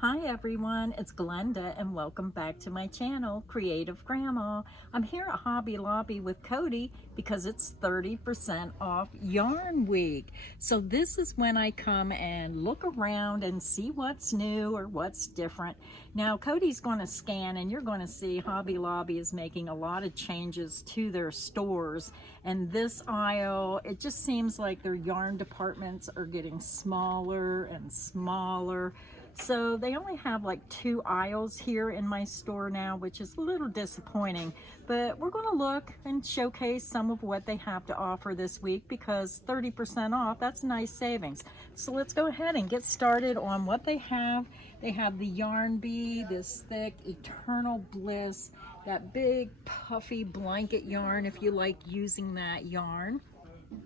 Hi everyone, it's Glenda and welcome back to my channel, Creative Grandma. I'm here at Hobby Lobby with Cody because it's 30% off Yarn Week. So this is when I come and look around and see what's new or what's different. Now Cody's going to scan and you're going to see Hobby Lobby is making a lot of changes to their stores. And this aisle, it just seems like their yarn departments are getting smaller and smaller. So they only have like 2 aisles here in my store now, which is a little disappointing, but we're going to look and showcase some of what they have to offer this week because 30% off, that's nice savings. So let's go ahead and get started on what they have. They have the Yarn Bee, this thick Eternal Bliss, that big puffy blanket yarn if you like using that yarn.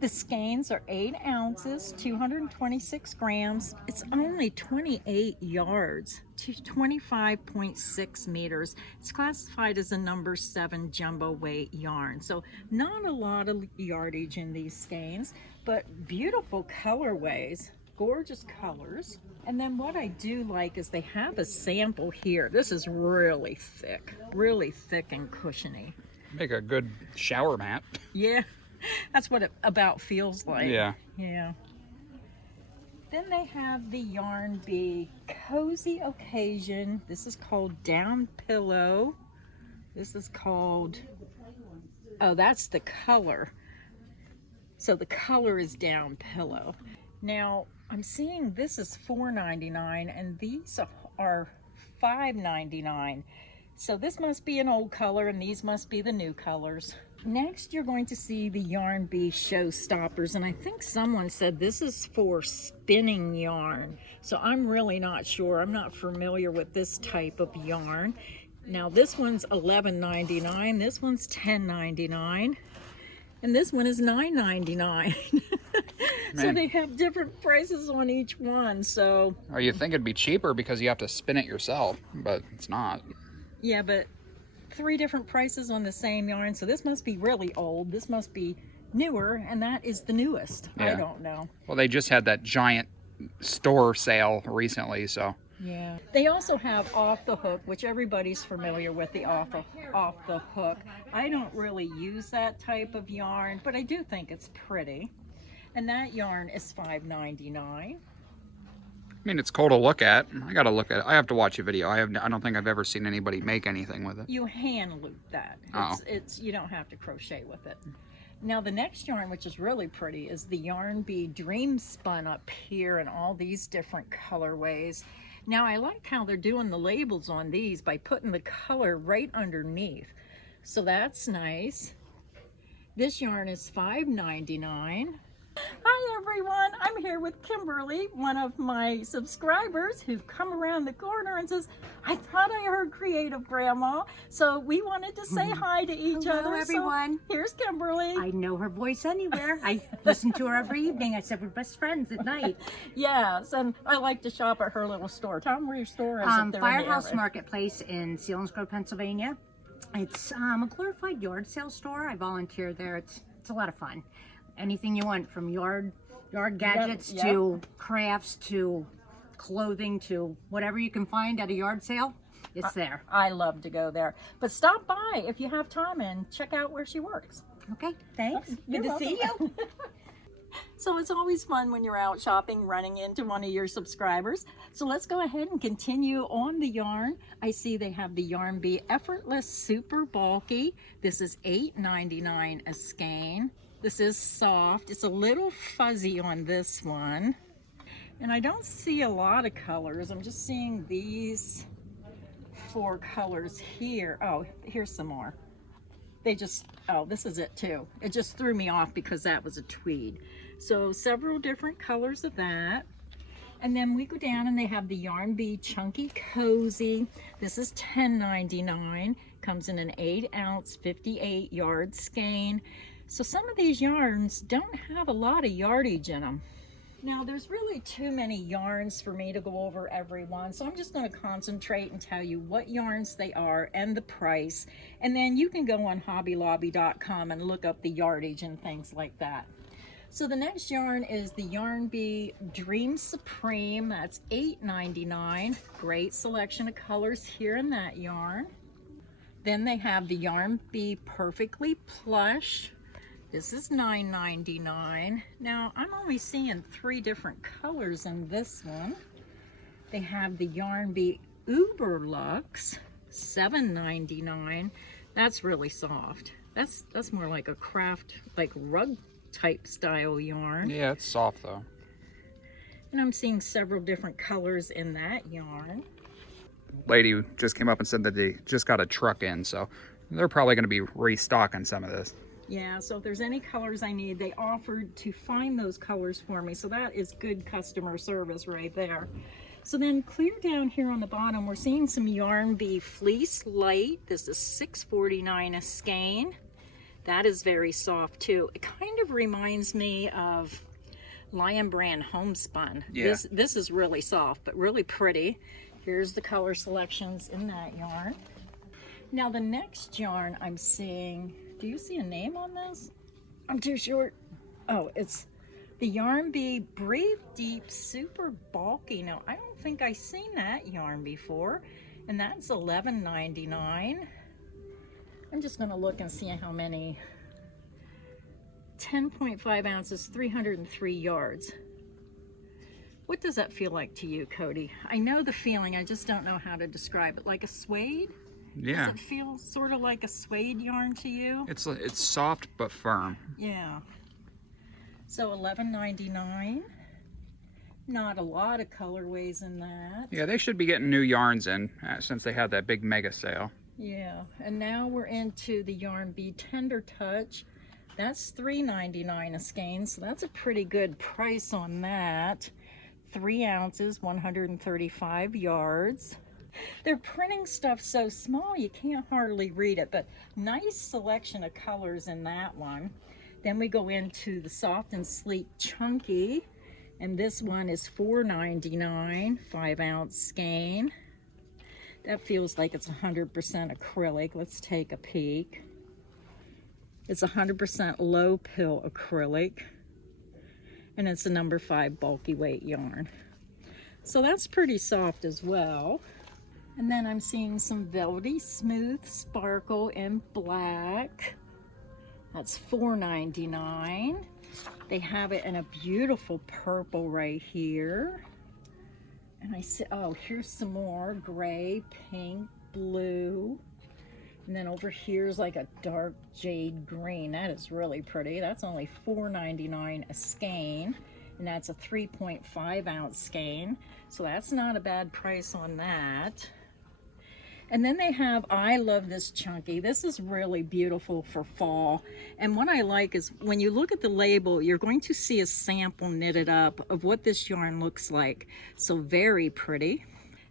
The skeins are 8 ounces, 226 grams. It's only 28 yards to 25.6 meters. It's classified as a number 7 jumbo weight yarn. So not a lot of yardage in these skeins, but beautiful colorways, gorgeous colors. And then what I do like is they have a sample here. This is really thick and cushiony. Make a good shower mat. Yeah. That's what it about feels like. Yeah. Yeah. Then they have the Yarn Bee Cozy Occasion. This is called Down Pillow. This is called, oh, that's the color. So the color is Down Pillow. Now, I'm seeing this is $4.99 and these are $5.99. So this must be an old color and these must be the new colors. Next, you're going to see the Yarn Bee Showstoppers, and I think someone said this is for spinning yarn. So I'm really not sure. I'm not familiar with this type of yarn. Now this one's $11.99, this one's $10.99, and this one is $9.99. So they have different prices on each one. So Oh, you think it'd be cheaper because you have to spin it yourself, but it's not. yeah, but 3 different prices on the same yarn, so this must be really old, this must be newer, and that is the newest. Yeah. I don't know. Well, they just had that giant store sale recently, so yeah. They also have Off the Hook, which everybody's familiar with, the off the hook. I don't really use that type of yarn, but I do think it's pretty, and that yarn is $5.99. I mean, it's cool to look at. I gotta look at it. I have to watch a video. I don't think I've ever seen anybody make anything with it. You hand loop that. It's you don't have to crochet with it. Now the next yarn, which is really pretty, is the Yarn Bee Dream Spun up here in all these different colorways. Now I like how they're doing the labels on these by putting the color right underneath. So that's nice. This yarn is $5.99. Hi everyone, I'm here with Kimberly, one of my subscribers who come around the corner and says, I thought I heard Creative Grandma. So we wanted to say hi to each other. Hello everyone. So here's Kimberly. I know her voice anywhere. I listen to her every evening. I said we're best friends at night. Yes, and I like to shop at her little store. Tell them where your store is. Firehouse Marketplace in Selinsgrove, Pennsylvania. It's a glorified yard sale store. I volunteer there. It's a lot of fun. Anything you want, from yard gadgets to crafts to clothing to whatever you can find at a yard sale, it's there. I love to go there. But stop by if you have time and check out where she works. Okay, thanks. Good to see you. So it's always fun when you're out shopping, running into one of your subscribers. So let's go ahead and continue on the yarn. I see they have the Yarn Bee Effortless Super Bulky. This is $8.99 a skein. This is soft. It's a little fuzzy on this one. And I don't see a lot of colors. I'm just seeing these 4 colors here. Oh, here's some more. Oh, this is it too. It just threw me off because that was a tweed. So several different colors of that. And then we go down and they have the Yarn Bee Chunky Cozy. This is $10.99. Comes in an 8 ounce, 58 yard skein. So some of these yarns don't have a lot of yardage in them. Now there's really too many yarns for me to go over every one, so I'm just going to concentrate and tell you what yarns they are and the price, and then you can go on hobbylobby.com and look up the yardage and things like that. So the next yarn is the Yarn Bee Dream Supreme. That's $8.99. Great selection of colors here in that yarn. Then they have the Yarn Bee Perfectly Plush. This is $9.99. Now I'm only seeing 3 different colors in this one. They have the Yarn Bee Uber Luxe, $7.99. That's really soft. That's more like a craft, like rug type style yarn. Yeah, it's soft though. And I'm seeing several different colors in that yarn. Lady just came up and said that they just got a truck in, so they're probably going to be restocking some of this. Yeah, so if there's any colors I need, they offered to find those colors for me. So that is good customer service right there. So then clear down here on the bottom, we're seeing some Yarn Bee Fleece Light. This is $6.49 a skein. That is very soft too. It kind of reminds me of Lion Brand Homespun. Yeah. This is really soft, but really pretty. Here's the color selections in that yarn. Now the next yarn I'm seeing, do you see a name on this? I'm too short. Oh, it's the Yarn Bee Breathe Deep Super Bulky. Now, I don't think I've seen that yarn before, and that's $11.99. I'm just going to look and see how many. 10.5 ounces, 303 yards. What does that feel like to you, Cody? I know the feeling, I just don't know how to describe it. Like a suede? Yeah. Does it feel sort of like a suede yarn to you? It's soft but firm. Yeah. So $11.99. Not a lot of colorways in that. Yeah, they should be getting new yarns in since they had that big mega sale. Yeah, and now we're into the Yarn Bee Tender Touch. That's $3.99 a skein, so that's a pretty good price on that. 3 ounces, 135 yards. They're printing stuff so small you can't hardly read it, but nice selection of colors in that one. Then we go into the Soft and Sleek Chunky, and this one is $4.99, 5 ounce skein. That feels like it's 100% acrylic. Let's take a peek. It's 100% low pill acrylic, and it's a number 5 bulky weight yarn. So that's pretty soft as well. And then I'm seeing some Velvety Smooth Sparkle in black. That's $4.99. They have it in a beautiful purple right here. And I see, oh, here's some more gray, pink, blue. And then over here's like a dark jade green. That is really pretty. That's only $4.99 a skein. And that's a 3.5 ounce skein. So that's not a bad price on that. And then they have I Love This Chunky. This is really beautiful for fall. And what I like is when you look at the label, you're going to see a sample knitted up of what this yarn looks like. So very pretty.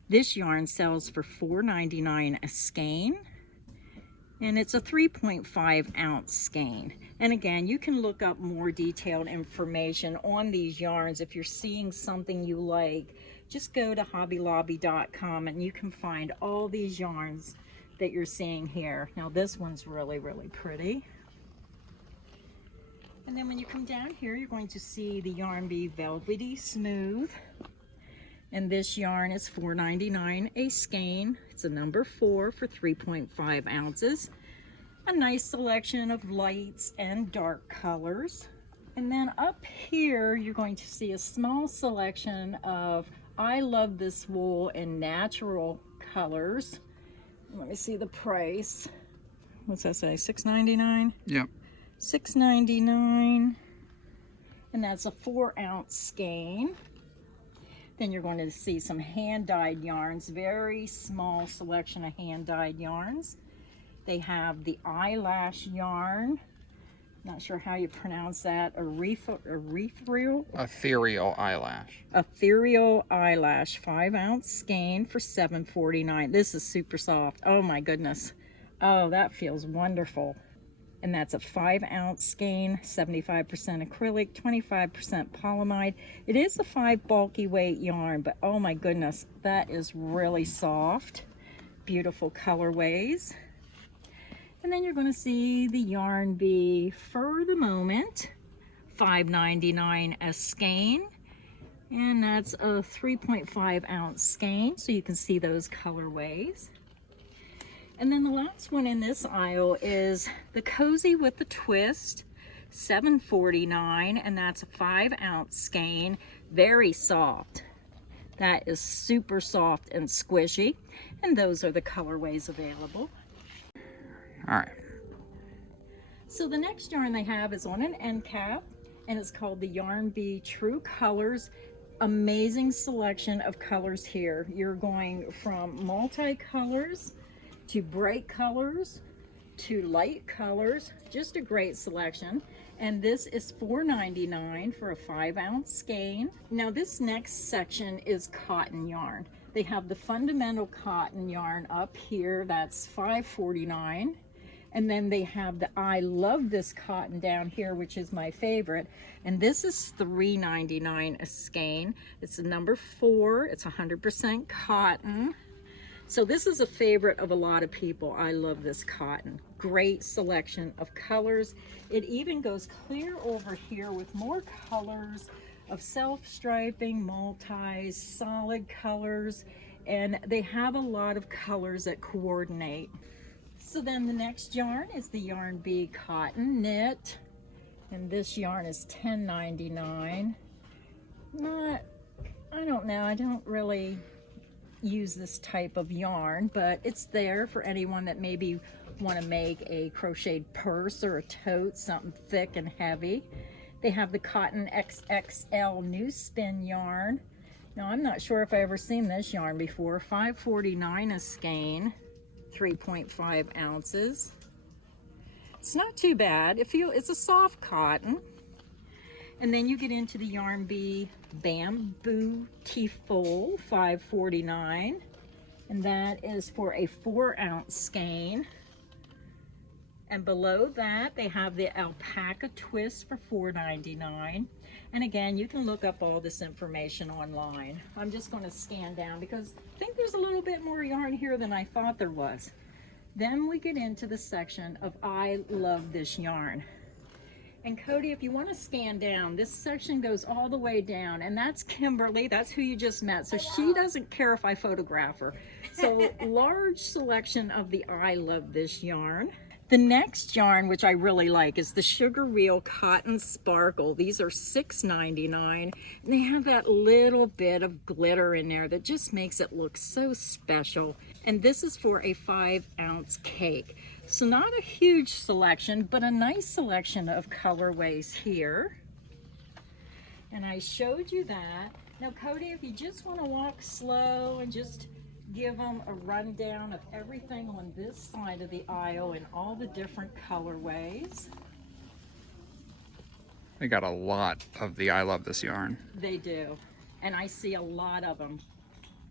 This yarn sells for $4.99 a skein. And it's a 3.5 ounce skein. And again, you can look up more detailed information on these yarns. If you're seeing something you like, just go to hobbylobby.com and you can find all these yarns that you're seeing here. Now this one's really, really pretty. And then when you come down here, you're going to see the Yarn Bee Velvety Smooth. And this yarn is $4.99 a skein. It's a number 4 for 3.5 ounces. A nice selection of lights and dark colors. And then up here, you're going to see a small selection of I Love This Wool in natural colors. Let me see the price. What's that say, $6.99? Yep. $6.99. And that's a 4 ounce skein. Then you're going to see some hand-dyed yarns, very small selection of hand-dyed yarns. They have the eyelash yarn. Not sure how you pronounce that. Ethereal eyelash. Ethereal eyelash, 5 ounce skein for $7.49. This is super soft. Oh my goodness. Oh, that feels wonderful. And that's a 5 ounce skein, 75% acrylic, 25% polyamide. It is a 5 bulky weight yarn, but oh my goodness, that is really soft. Beautiful colorways. And then you're going to see the Yarn Bee For the Moment, $5.99 a skein. And that's a 3.5 ounce skein, so you can see those colorways. And then the last one in this aisle is the Cozy with the Twist, $7.49, and that's a 5 ounce skein, very soft. That is super soft and squishy, and those are the colorways available. All right. So the next yarn they have is on an end cap, and it's called the Yarn Bee True Colors. Amazing selection of colors here. You're going from multi-colors to bright colors to light colors. Just a great selection. And this is $4.99 for a 5 ounce skein. Now this next section is cotton yarn. They have the fundamental cotton yarn up here. That's $5.49. And then they have the I Love This cotton down here, which is my favorite. And this is $3.99 a skein. It's the number 4. It's 100% cotton. So this is a favorite of a lot of people. I love this cotton. Great selection of colors. It even goes clear over here with more colors of self-striping, multis, solid colors. And they have a lot of colors that coordinate. So then the next yarn is the Yarn Bee Cotton Knit, and this yarn is $10.99. I don't know, I don't really use this type of yarn, but it's there for anyone that maybe want to make a crocheted purse or a tote, something thick and heavy. They have the Cotton XXL New Spin yarn. Now I'm not sure if I ever seen this yarn before. $5.49 a skein. 3.5 ounces. It's not too bad. It's a soft cotton. And then you get into the Yarn Bee Bamboo Tifole, $5.49, and that is for a 4 ounce skein. And below that they have the Alpaca Twist for $4.99. And again, you can look up all this information online. I'm just going to scan down because I think there's a little bit more yarn here than I thought there was. Then we get into the section of I Love This yarn. And Cody, if you want to scan down, this section goes all the way down, and that's Kimberly. That's who you just met. So she doesn't care if I photograph her. So large selection of the I Love This yarn. The next yarn, which I really like, is the Sugar Reel Cotton Sparkle. These are $6.99, and they have that little bit of glitter in there that just makes it look so special. And this is for a 5 ounce cake. So not a huge selection, but a nice selection of colorways here. And I showed you that. Now, Cody, if you just want to walk slow and just give them a rundown of everything on this side of the aisle and all the different colorways. They got a lot of the I Love This yarn. They do. And I see a lot of them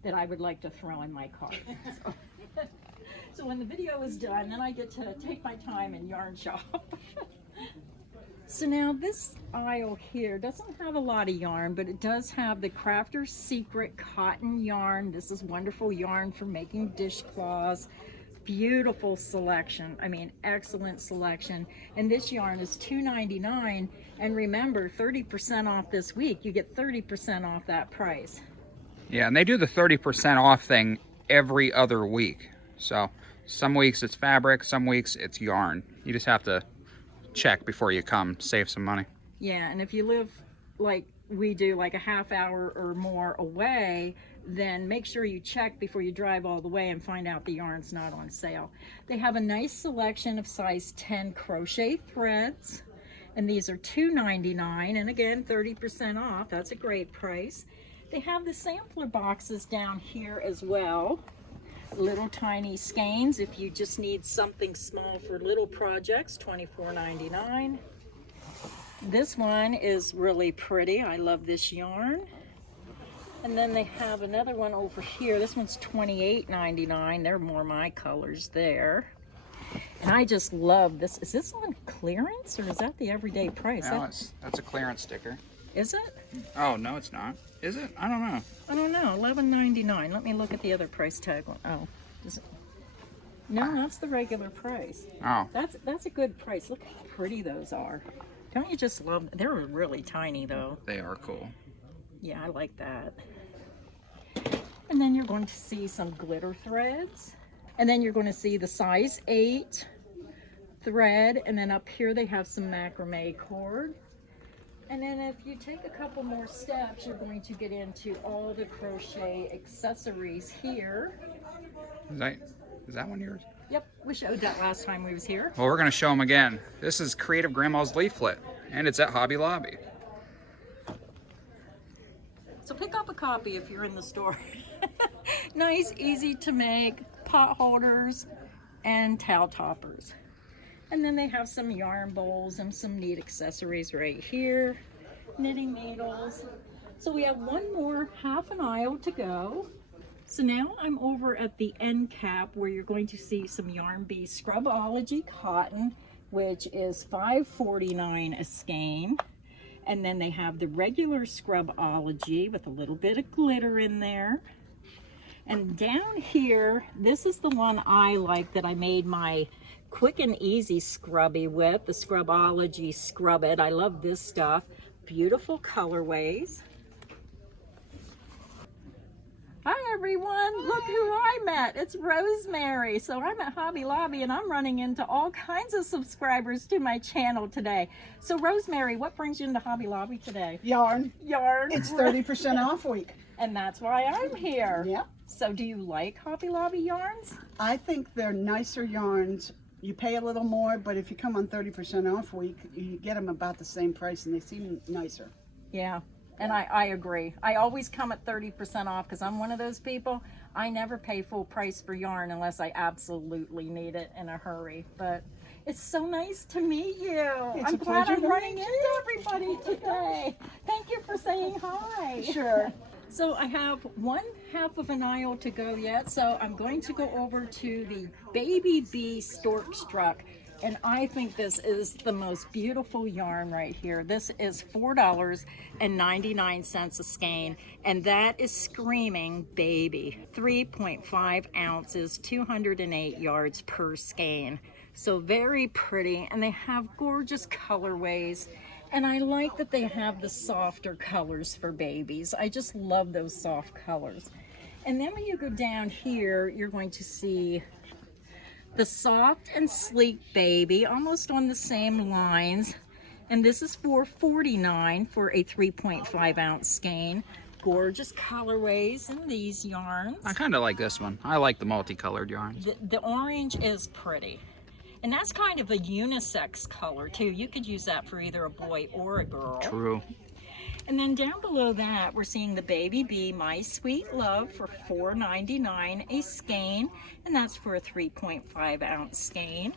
that I would like to throw in my cart. So when the video is done, then I get to take my time and yarn shop. So now this aisle here doesn't have a lot of yarn, but it does have the Crafter's Secret cotton yarn. This is wonderful yarn for making dishcloths. Beautiful selection. I mean, excellent selection. And this yarn is $2.99. And remember, 30% off this week. You get 30% off that price. Yeah, and they do the 30% off thing every other week. So some weeks it's fabric, some weeks it's yarn. You just have to check before you come, save some money. Yeah, and if you live like we do, like a half hour or more away, then make sure you check before you drive all the way and find out the yarn's not on sale. They have a nice selection of size 10 crochet threads, and these are $2.99, and again 30% off. That's a great price. They have the sampler boxes down here as well. Little tiny skeins if you just need something small for little projects, $24.99. This one is really pretty. I love this yarn. And then they have another one over here. This one's $28.99. They're more my colors there. And I just love this. Is this on clearance or is that the everyday price? No, that's a clearance sticker. Is it? Oh, no, it's not. Is it? I don't know. I don't know. $11.99. Let me look at the other price tag. Oh, is it? No, that's the regular price. Oh. That's a good price. Look how pretty those are. Don't you just love, they're really tiny though. They are cool. Yeah, I like that. And then you're going to see some glitter threads. And then you're going to see the size 8 thread. And then up here they have some macrame cord. And then if you take a couple more steps, you're going to get into all the crochet accessories here. Is that one yours? Yep, we showed that last time we was here. Well, we're going to show them again. This is Creative Grandma's leaflet, and it's at Hobby Lobby. So pick up a copy if you're in the store. Nice, easy to make pot holders and towel toppers. And then they have some yarn bowls and some neat accessories right here. Knitting needles. So we have one more half an aisle to go. So now I'm over at the end cap where you're going to see some Yarn Bee Scrubology cotton, which is $5.49 a skein. And then they have the regular Scrubology with a little bit of glitter in there. And down here, this is the one I like that I made my quick and easy scrubby with, the Scrubology Scrub It. I love this stuff. Beautiful colorways. Hi everyone, look who I met. It's Rosemary. So I'm at Hobby Lobby and I'm running into all kinds of subscribers to my channel today. So Rosemary, what brings you into Hobby Lobby today? Yarn. Yarn. It's 30% off week. And that's why I'm here. Yeah. So do you like Hobby Lobby yarns? I think they're nicer yarns. You pay a little more, but if you come on 30% off week, you get them about the same price and they seem nicer. Yeah. And I agree. I always come at 30% off because I'm one of those people. I never pay full price for yarn unless I absolutely need it in a hurry. But it's so nice to meet you. I'm glad I'm running into everybody today. Thank you for saying hi. Sure. So I have one half of an aisle to go yet. So I'm going to go over to the Baby Bee Stork Struck. And I think this is the most beautiful yarn right here. This is $4.99 a skein, and that is screaming baby. 3.5 ounces, 208 yards per skein. So very pretty, and they have gorgeous colorways. And I like that they have the softer colors for babies. I just love those soft colors. And then when you go down here, you're going to see the soft and sleek baby, almost on the same lines. And this is $4.49 for a 3.5 ounce skein. Gorgeous colorways in these yarns. I kind of like this one. I like the multicolored yarns. The orange is pretty. And that's kind of a unisex color too. You could use that for either a boy or a girl. True. And then down below that, we're seeing the Baby Bee My Sweet Love for $4.99 a skein, and that's for a 3.5 ounce skein.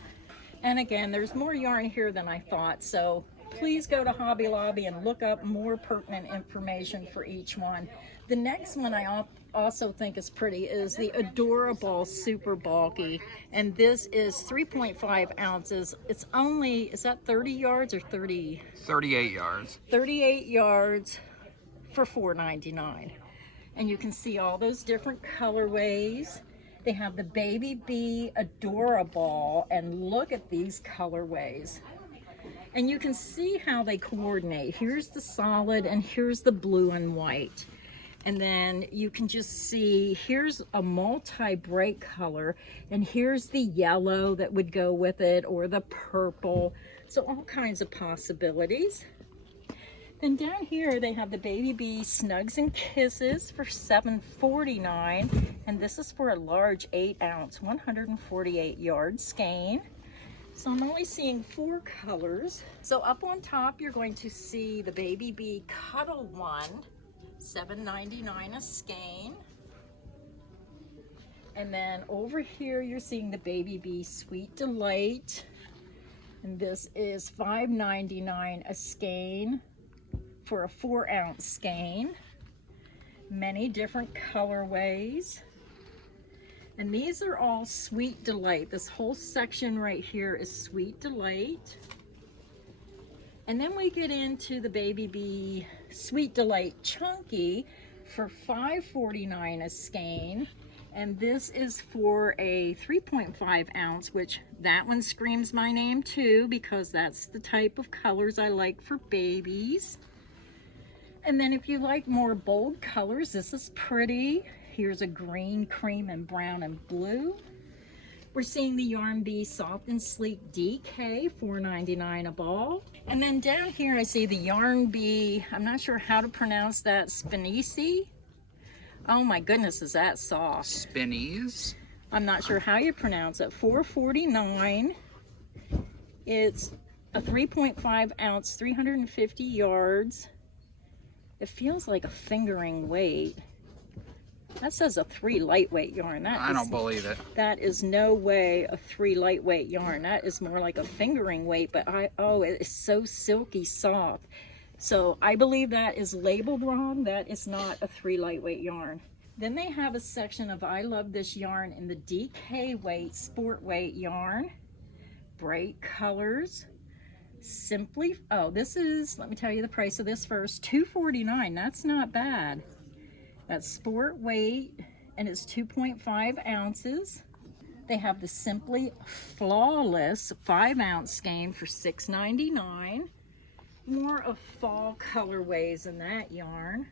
And again, there's more yarn here than I thought, so please go to Hobby Lobby and look up more pertinent information for each one. The next one I also think is pretty is the Adorable Super Bulky, and this is 3.5 ounces. It's only, is that 30 yards or 30? 38 yards. 38 yards for $4.99. And you can see all those different colorways. They have the Baby Bee Adorable, and look at these colorways. And you can see how they coordinate. Here's the solid and here's the blue and white. And then you can just see, here's a multi-bright color, and here's the yellow that would go with it, or the purple. So all kinds of possibilities. Then down here, they have the Baby Bee Snugs and Kisses for $7.49. And this is for a large 8 ounce, 148 yard skein. So I'm only seeing 4 colors. So up on top, you're going to see the Baby Bee Cuddle One, $7.99 a skein. And then over here, you're seeing the Baby Bee Sweet Delight. And this is $5.99 a skein for a 4 ounce skein. Many different colorways. And these are all Sweet Delight. This whole section right here is Sweet Delight. And then we get into the Baby Bee Sweet Delight Chunky for $5.49 a skein. And this is for a 3.5 ounce, which that one screams my name too, because that's the type of colors I like for babies. And then if you like more bold colors, this is pretty. Here's a green, cream, and brown and blue. We're seeing the Yarn Bee Soft and Sleek DK, $4.99 a ball. And then down here I see the Yarn Bee, I'm not sure how to pronounce that, Spinaci. Oh my goodness, is that soft. Spinnies. I'm not sure how you pronounce it. $4.49. It's a 3.5 ounce, 350 yards. It feels like a fingering weight. That says a 3 lightweight yarn. I don't believe it. That is no way a 3 lightweight yarn. That is more like a fingering weight, but oh, it is so silky soft. So I believe that is labeled wrong. That is not a 3 lightweight yarn. Then they have a section of I love this yarn in the DK weight, sport weight yarn. Bright colors. Simply, oh, this is, let me tell you the price of this first, $2.49. That's not bad. That's sport weight, and it's 2.5 ounces. They have the Simply Flawless 5 ounce skein for $6.99. More of fall colorways in that yarn.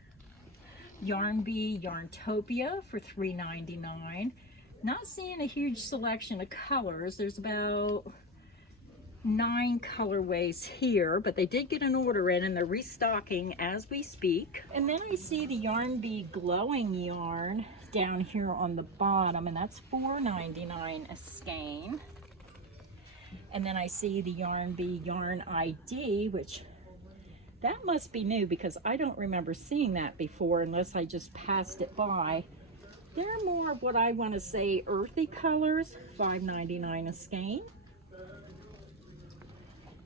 Yarn Bee Yarntopia for $3.99. Not seeing a huge selection of colors. There's about 9 colorways here, but they did get an order in and they're restocking as we speak. And then I see the Yarn Bee Glowing yarn down here on the bottom, and that's $4.99 a skein. And then I see the Yarn Bee Yarn ID, which that must be new because I don't remember seeing that before unless I just passed it by. They're more of what I want to say earthy colors, $5.99 a skein.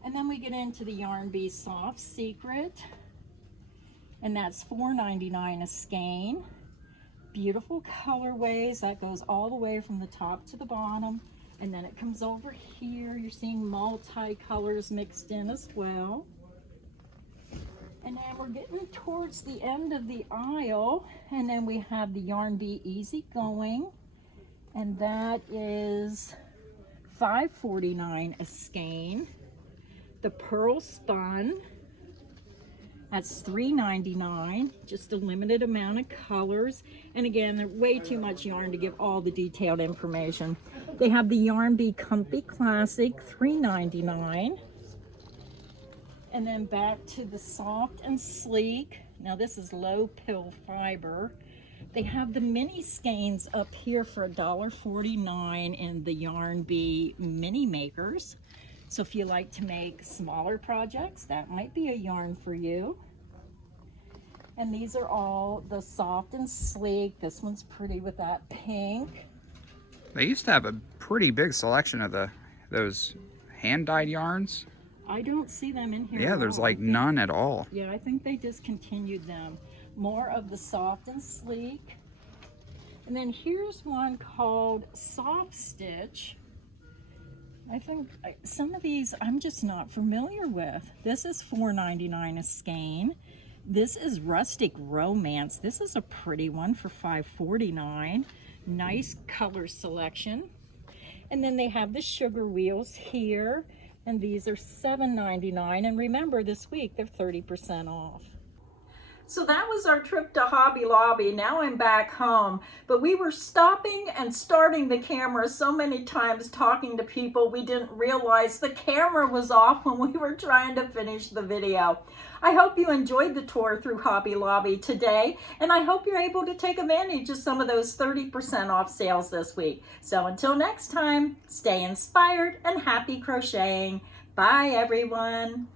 And then we get into the Yarn Bee Soft Secret, and that's $4.99 a skein. Beautiful colorways. That goes all the way from the top to the bottom, and then it comes over here. You're seeing multi-colors mixed in as well. And then we're getting towards the end of the aisle, and then we have the Yarn Bee Easy Going, and that is $5.49 a skein. The Pearl Spun, that's $3.99, just a limited amount of colors. And again, they're way too much yarn to give all the detailed information. They have the Yarn Bee Comfy Classic, $3.99. And then back to the Soft and Sleek. Now this is low pill fiber. They have the mini skeins up here for $1.49 in the Yarn Bee Mini Makers. So if you like to make smaller projects, that might be a yarn for you. And these are all the Soft and Sleek. This one's pretty with that pink. They used to have a pretty big selection of those hand-dyed yarns. I don't see them in here. Yeah, there's like none at all. Yeah, I think they discontinued them. More of the Soft and Sleek. And then here's one called Soft Stitch. I think some of these I'm just not familiar with. This is $4.99 a skein. This is Rustic Romance. This is a pretty one for $5.49. Nice color selection. And then they have the sugar wheels here, and these are $7.99. And remember, this week they're 30% off. So that was our trip to Hobby Lobby. Now I'm back home, but we were stopping and starting the camera so many times talking to people we didn't realize the camera was off when we were trying to finish the video. I hope you enjoyed the tour through Hobby Lobby today, and I hope you're able to take advantage of some of those 30% off sales this week. So until next time, stay inspired and happy crocheting. Bye everyone.